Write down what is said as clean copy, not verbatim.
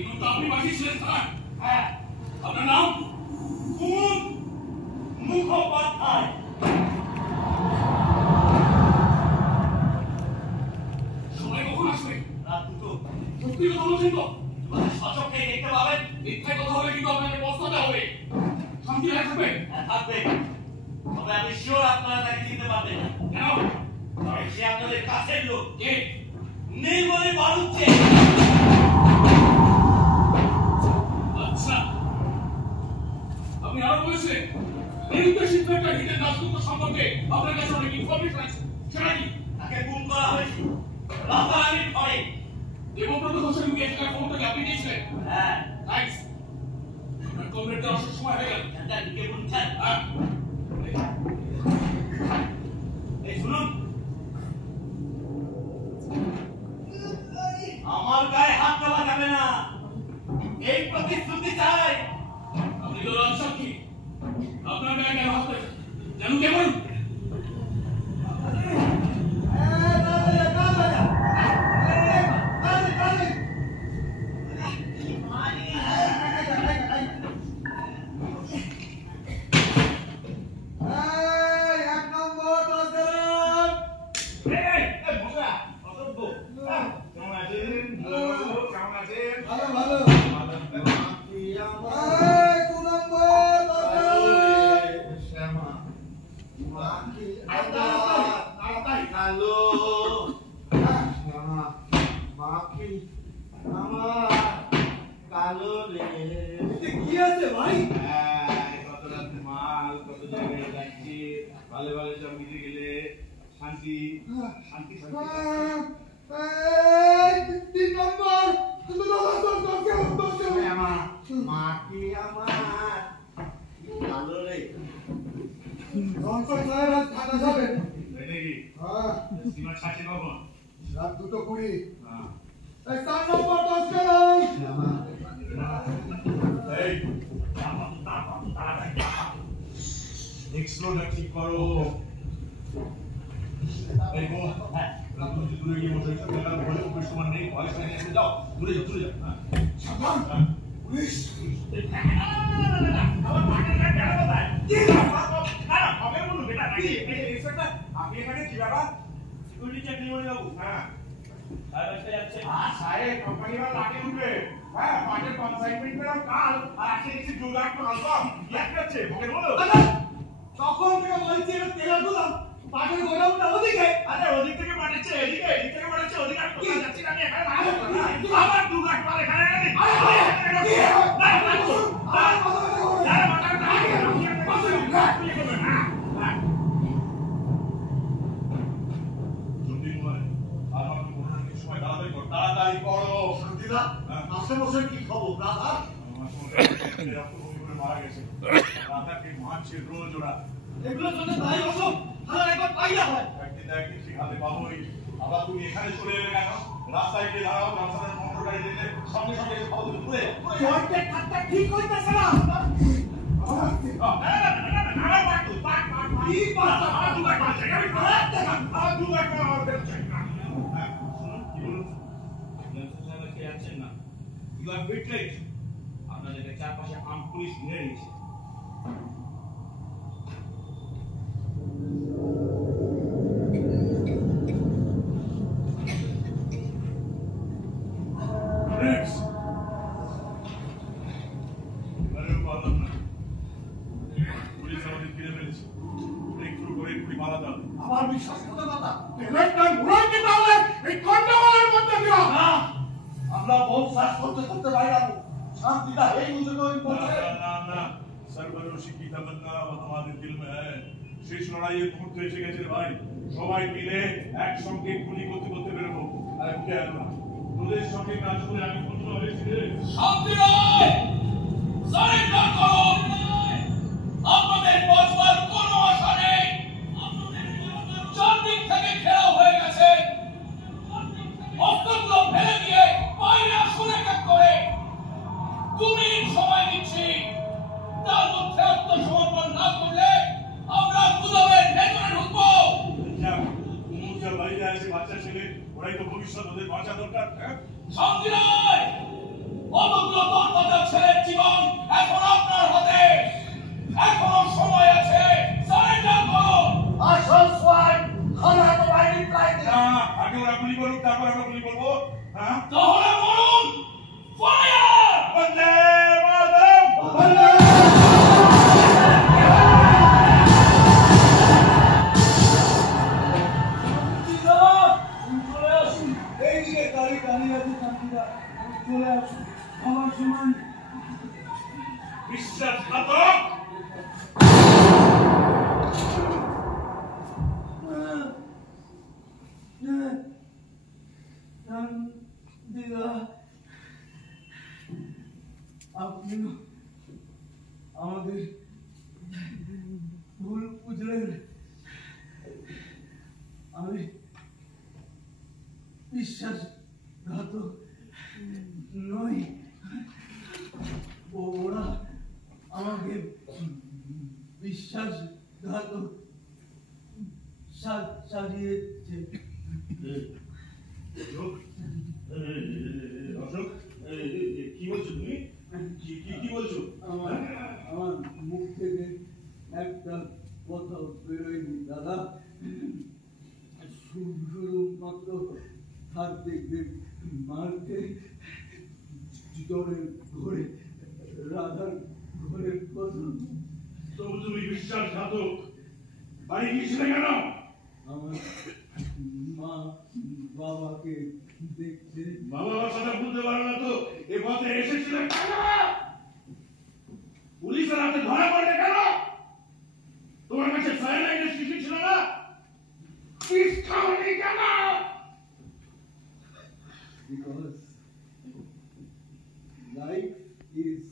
এগুলো তো আপনি পাঠিয়েছিলেন স্যার। হ্যাঁ, আপনার নাম? কুমুদ মুখোপাধ্যায়। সময় কখন আসবে? রাত 2টো। সত্যি কথা বলছেন তো? সচক্ষে দেখতে পাবেন। মিথ্যে কথা হলে কিন্তু আপনাকে পস্তাতে হবে। শান্তি থাকবে? হ্যাঁ, থাকবে। তবে আমি শিওর আপনারা তাকে চিনতে পারবেন না। কেন? কারণ সে আপনাদের কাছের লোক। কে? নীলমণি বাড়ুচ্ছে। আচ্ছা, আপনি আরো বলেছিলেন নিরুদ্দেশ ইন্সপেক্টর হিতেন দাশগুপ্ত সম্পর্কে আপনার কাছে অনেক ইনফরমেশন আছে, সেটা কি? তাকে গুম করা হয়েছে রাতারাতির ঘরে। দেবব্রত ঘোষের মুখে এখানে ফোনটাকে আপনি দিয়েছিলেন? হ্যাঁ, থ্যাঙ্কস। আপনার কমরেডদের অবশ্য সময় হয়ে গেল। এটা ঢুকে বলছেন। হ্যাঁ, এই শুনুন, আমার গায়ে হাত দেওয়া যাবে না, এই প্রতিশ্রুতি চাই। আপনি তো রাজ সাক্ষী, আপনার গায়ে কেন হাত দেবেন? জানুন কেমন? আপনাদেরকে চারপাশে আর্ম পুলিশ ঘিরে নিয়েছে। আমার বিশ্বাসঘাতকতা এই গন্ডগোলের মধ্যে দিও না। আমরা বহু শ্বাস করতে করতে বাইরে আসবো, শান্তিটা এই মুझे না না সর্বরোশী কি তমন্না আমাদের দিল মে है। শেষ লড়াইয়ের মুহূর্ত এসে গেছে ভাই, সবাই মিলে একসঙ্গে গুলি করতে করতে বেরোবো। আর কেন না তোদের সঙ্গে কাজ করে আমি কত হয়েছি রে। শান্তি নয়, সারেন্ডার করুন। আপনাদের বাঁচবার কোনো আশা নেই। চারদিক থেকে ঘেরাও হয়ে গেছে। অস্ত্রগুলো ফেলে দিয়ে বাইরে আসুন এক এক করে। 2 মিনিট সময় দিচ্ছি, তার মধ্যে আত্মসমর্পণ না করলে আমরা গুদামের ভেতরে ঢুকবো। বাইরে আছে বাচ্চা ছেলে, ওরাই তো ভবিষ্যৎ, ওদের বাঁচা দরকার। শান্তি নয়, অত চলে আসো আমার সময় বিশ্বাসঘাতক! দিদা আপনি আমাদের ভুল বুঝলেন আমি বিশ্বাসঘাতক নই ওরা আমাকে বিশ্বাসঘাতক সাজিয়েছে অশোক, কি বলছো তুমি? কি বলছো? আমার মুখ থেকে একটা কথা বেরোয়নি দাদা শুধুমাত্র হাত দেখবে মারতে জলের ঘরে রাধার ঘরের কথা তবু তুমি বিশ্বাসঘাতক! বাড়ি গিয়েছিলে কেন? আমার মা বাবাকে দেখতে বাবা কথা বলতে পারো না তো এ পথে এসেছিলে কেন? পুলিশের হাতে ধরা পড়লে কেন? তোমার কাছে সায়ানাইডের শিশি ছিল না? বিষ খাওয়ানি কেন? because life is